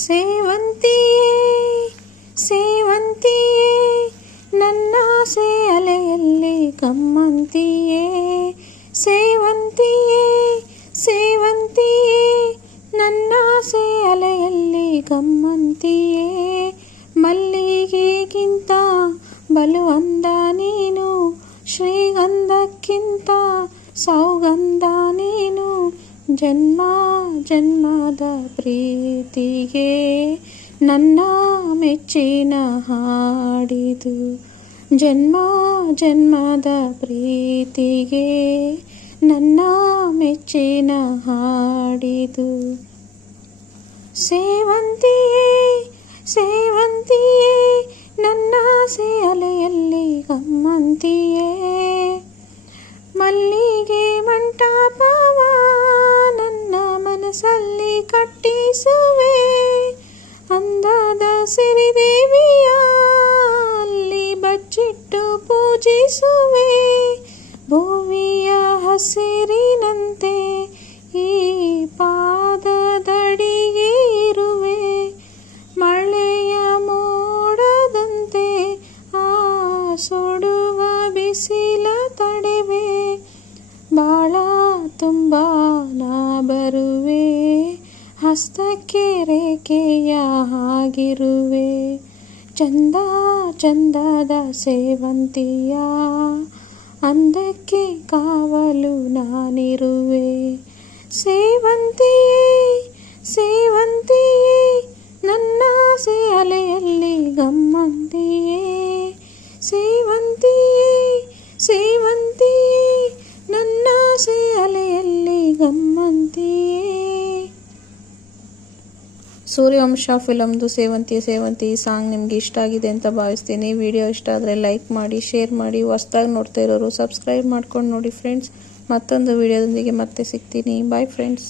ಸೇವಂತಿಯೇ ಸೇವಂತಿಯೇ ನನ್ನಾಸೆ ಅಲೆಯಲ್ಲಿ ಗಮ್ಮಂತಿಯೇ ಸೇವಂತಿಯೇ ಸೇವಂತಿಯೇ ನನ್ನಾಸೆ ಅಲೆಯಲ್ಲಿ ಗಮ್ಮಂತಿಯೇ ಮಲ್ಲಿಗೆಗಿಂತ ಬಲು ಅಂದ ನೀನು ಶ್ರೀಗಂಧಕ್ಕಿಂತ ಸೌಗಂಧ ನೀನು ಜನ್ಮ ಜನ್ಮದ ಪ್ರೀತಿಗೆ ನನ್ನ ಮೆಚ್ಚಿನ ಹಾಡಿದು ಜನ್ಮ ಜನ್ಮದ ಪ್ರೀತಿಗೆ ನನ್ನ ಮೆಚ್ಚಿನ ಹಾಡಿದು ಸೇವಂತಿಯೇ ಸೇವಂತಿಯೇ ನನ್ನಾಸೆ ಅಲೆಯಲ್ಲಿ ಗಮ್ಮಂತಿಯೇ ಮಲ್ಲಿಗೆ ಮಂಟಪವ ನನ್ನ ಮನಸ್ಸಲ್ಲಿ ಕಟ್ಟಿಸುವೆ ಅಂದದ ಸಿರಿದೇವಿಯ ಅಲ್ಲಿ ಬಚ್ಚಿಟ್ಟು ಪೂಜಿಸುವೆ ಭೂಮಿಯ ಹಸಿರಿನಂತೆ ಈ ಪಾದದಡಿಗೆ ಇರುವೆ ಮಳೆಯ ಮೋಡದಂತೆ ಆ ಸುಡುವ ಬಿಸಿಲ ತಡೆವೆ ಬಾಳ ತುಂಬ ನಾ ಬರುವೆ ಹಸ್ತಕ್ಕೆ ರೇಖೆಯ ಹಾಗಿರುವೆ ಚಂದ ಚಂದದ ಸೇವಂತಿಯ ಅಂದಕ್ಕೆ ಕಾವಲು ನಾನಿರುವೆ ಸೇವಂತಿಯೇ ಸೇವಂತಿಯೇ ನನ್ನಾಸೆ ಅಲೆಯಲ್ಲಿ ಗಮ್ಮಂತಿಯೇ ಸೇವಂತಿಯೇ ಸೇವಂತಿಯೇ ನನ್ನಾಸೆ ಅಲೆಯಲ್ಲಿ ಗಮ್ಮಂತಿಯೇ. ಸೂರ್ಯವಂಶ ಫಿಲಮ್ದು ಸೇವಂತಿ ಈ ಸಾಂಗ್ ನಿಮ್ಗೆ ಇಷ್ಟ ಆಗಿದೆ ಅಂತ ಭಾವಿಸ್ತೀನಿ. ವಿಡಿಯೋ ಇಷ್ಟ ಆದರೆ ಲೈಕ್ ಮಾಡಿ, ಶೇರ್ ಮಾಡಿ. ಹೊಸದಾಗಿ ನೋಡ್ತಾ ಇರೋರು ಸಬ್ಸ್ಕ್ರೈಬ್ ಮಾಡ್ಕೊಂಡು ನೋಡಿ ಫ್ರೆಂಡ್ಸ್. ಮತ್ತೊಂದು ವಿಡಿಯೋದೊಂದಿಗೆ ಮತ್ತೆ ಸಿಗ್ತೀನಿ. Bye friends.